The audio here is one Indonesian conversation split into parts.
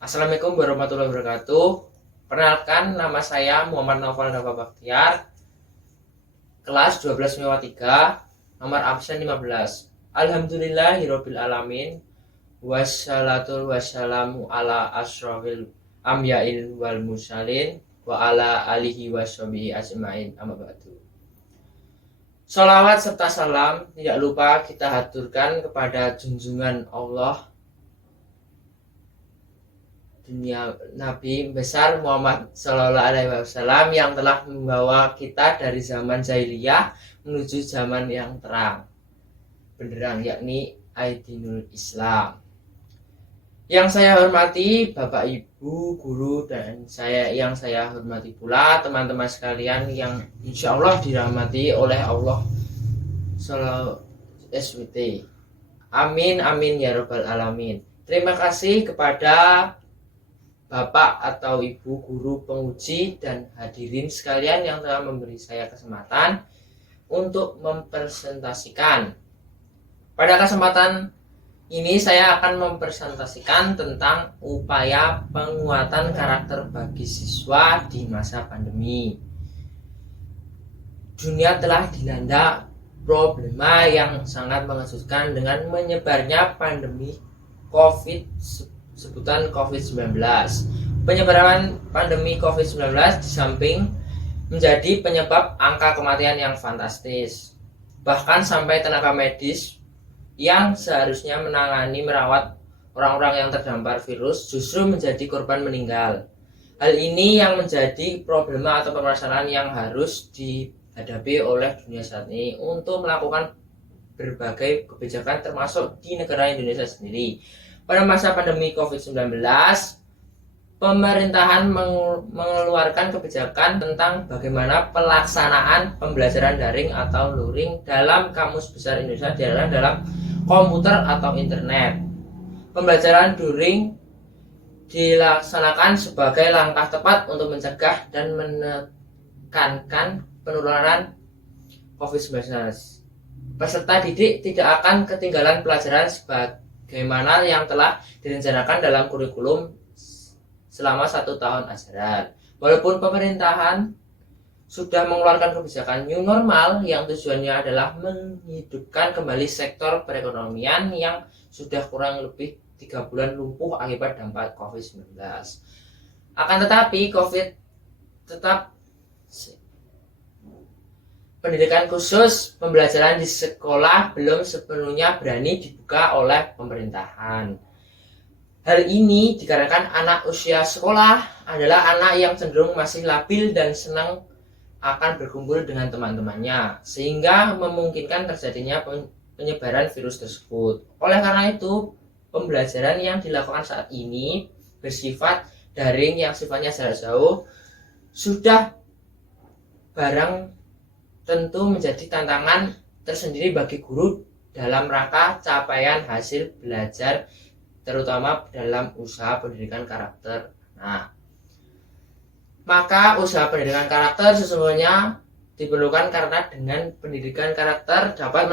Assalamualaikum warahmatullahi wabarakatuh. Perkenalkan, nama saya Muhammad Naufal Dafa Bakhtiar, kelas 12 MIPA 3, nomor absen 15. Alhamdulillahirabbil alamin. Wassalatu wassalamu ala asyrofil amyail wal mursalin wa ala alihi washabihi ajmain, amma ba'du. Sholawat serta salam tidak lupa kita haturkan kepada junjungan Allah dunia Nabi besar Muhammad Sallallahu Alaihi Wasallam yang telah membawa kita dari zaman jahiliyah menuju zaman yang terang benderang, yakni Aidinul Islam. Yang saya hormati Bapak Ibu guru dan yang saya hormati pula teman-teman sekalian yang insya Allah dirahmati oleh Allah SWT. Amin amin ya rabbal alamin. Terima kasih kepada Bapak atau Ibu guru penguji dan hadirin sekalian yang telah memberi saya kesempatan untuk mempresentasikan. Pada kesempatan ini saya akan mempresentasikan tentang upaya penguatan karakter bagi siswa di masa pandemi. Dunia telah dilanda problema yang sangat mengejutkan dengan menyebarnya pandemi sebutan COVID-19. Penyebaran pandemi COVID-19 di samping menjadi penyebab angka kematian yang fantastis. Bahkan sampai tenaga medis yang seharusnya menangani merawat orang-orang yang terdampar virus justru menjadi korban meninggal. Hal ini yang menjadi problema atau permasalahan yang harus dihadapi oleh dunia saat ini untuk melakukan berbagai kebijakan termasuk di negara Indonesia sendiri. Pada masa pandemi COVID-19, pemerintahan mengeluarkan kebijakan tentang bagaimana pelaksanaan pembelajaran daring atau luring dalam Kamus Besar Indonesia dalam komputer atau internet. Pembelajaran daring dilaksanakan sebagai langkah tepat untuk mencegah dan menekankan penularan COVID-19. Peserta didik tidak akan ketinggalan pelajaran sebagaimana yang telah direncanakan dalam kurikulum selama 1 tahun ajaran. Walaupun pemerintahan sudah mengeluarkan kebijakan new normal yang tujuannya adalah menghidupkan kembali sektor perekonomian yang sudah kurang lebih 3 bulan lumpuh akibat dampak COVID-19. Akan tetapi pendidikan khusus pembelajaran di sekolah belum sepenuhnya berani dibuka oleh pemerintahan. Hal ini dikarenakan anak usia sekolah adalah anak yang cenderung masih labil dan senang akan berkumpul dengan teman-temannya, sehingga memungkinkan terjadinya penyebaran virus tersebut. Oleh karena itu, pembelajaran yang dilakukan saat ini bersifat daring yang sifatnya jarak jauh sudah barang tentu menjadi tantangan tersendiri bagi guru dalam rangka capaian hasil belajar, terutama dalam usaha pendidikan karakter. Maka usaha pendidikan karakter sesungguhnya diperlukan karena dengan pendidikan karakter dapat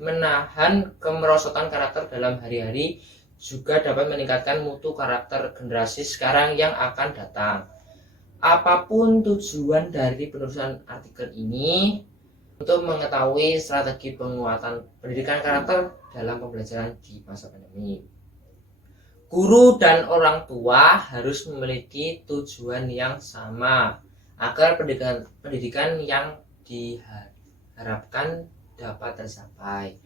menahan kemerosotan karakter dalam hari-hari, juga dapat meningkatkan mutu karakter generasi sekarang yang akan datang. Apapun tujuan dari penulisan artikel ini, untuk mengetahui strategi penguatan pendidikan karakter dalam pembelajaran di masa pandemi, guru dan orang tua harus memiliki tujuan yang sama agar pendidikan yang diharapkan dapat tercapai.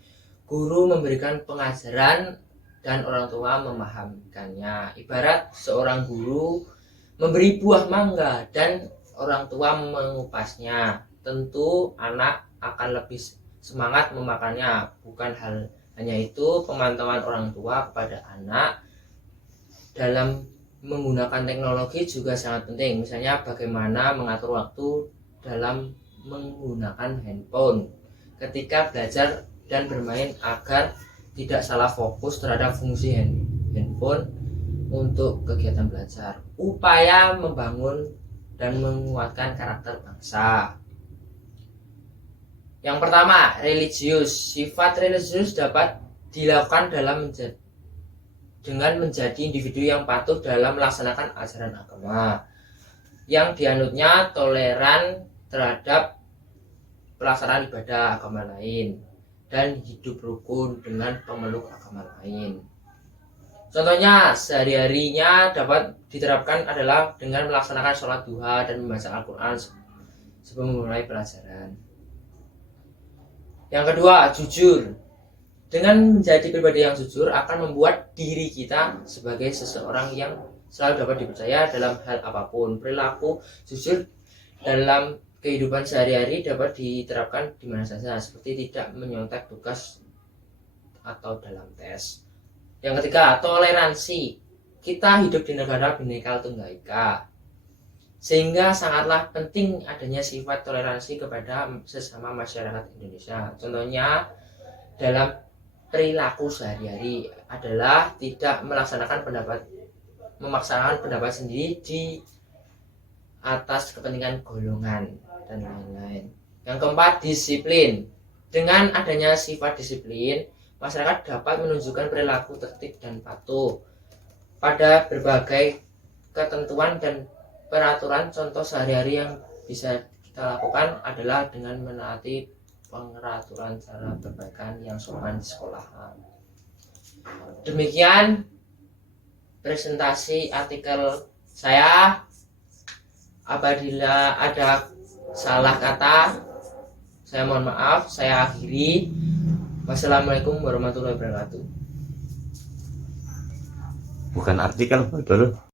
Guru memberikan pengajaran dan orang tua memahamikannya. Ibarat seorang guru memberi buah mangga dan orang tua mengupasnya, tentu anak akan lebih semangat memakannya. Bukan hanya itu, pemantauan orang tua kepada anak dalam menggunakan teknologi juga sangat penting. Misalnya bagaimana mengatur waktu dalam menggunakan handphone ketika belajar dan bermain agar tidak salah fokus terhadap fungsi handphone untuk kegiatan belajar. Upaya membangun dan menguatkan karakter bangsa. Yang pertama, religius. Sifat religius dapat dilakukan dalam dengan menjadi individu yang patuh dalam melaksanakan ajaran agama, yang dianutnya toleran terhadap pelaksanaan ibadah agama lain, dan hidup rukun dengan pemeluk agama lain. Contohnya sehari-harinya dapat diterapkan adalah dengan melaksanakan sholat duha dan membaca Al-Quran sebelum memulai pelajaran. Yang kedua, jujur. Dengan menjadi pribadi yang jujur akan membuat diri kita sebagai seseorang yang selalu dapat dipercaya dalam hal apapun. Perilaku jujur dalam kehidupan sehari-hari dapat diterapkan di mana saja, seperti tidak menyontek tugas atau dalam tes. Yang ketiga, toleransi. Kita hidup di negara Bhinneka Tunggal Ika, sehingga sangatlah penting adanya sifat toleransi kepada sesama masyarakat Indonesia. Contohnya dalam perilaku sehari-hari adalah tidak memaksakan pendapat sendiri di atas kepentingan golongan dan lain-lain. Yang keempat, disiplin. Dengan adanya sifat disiplin, masyarakat dapat menunjukkan perilaku tertib dan patuh pada berbagai ketentuan dan peraturan. Contoh sehari-hari yang bisa kita lakukan adalah dengan menaati pengaturan cara perbaikan yang sopan di sekolahan. Demikian presentasi artikel saya. Apabila ada salah kata, saya mohon maaf. Saya akhiri. Wassalamualaikum warahmatullahi wabarakatuh. Bukan artikel, dulu.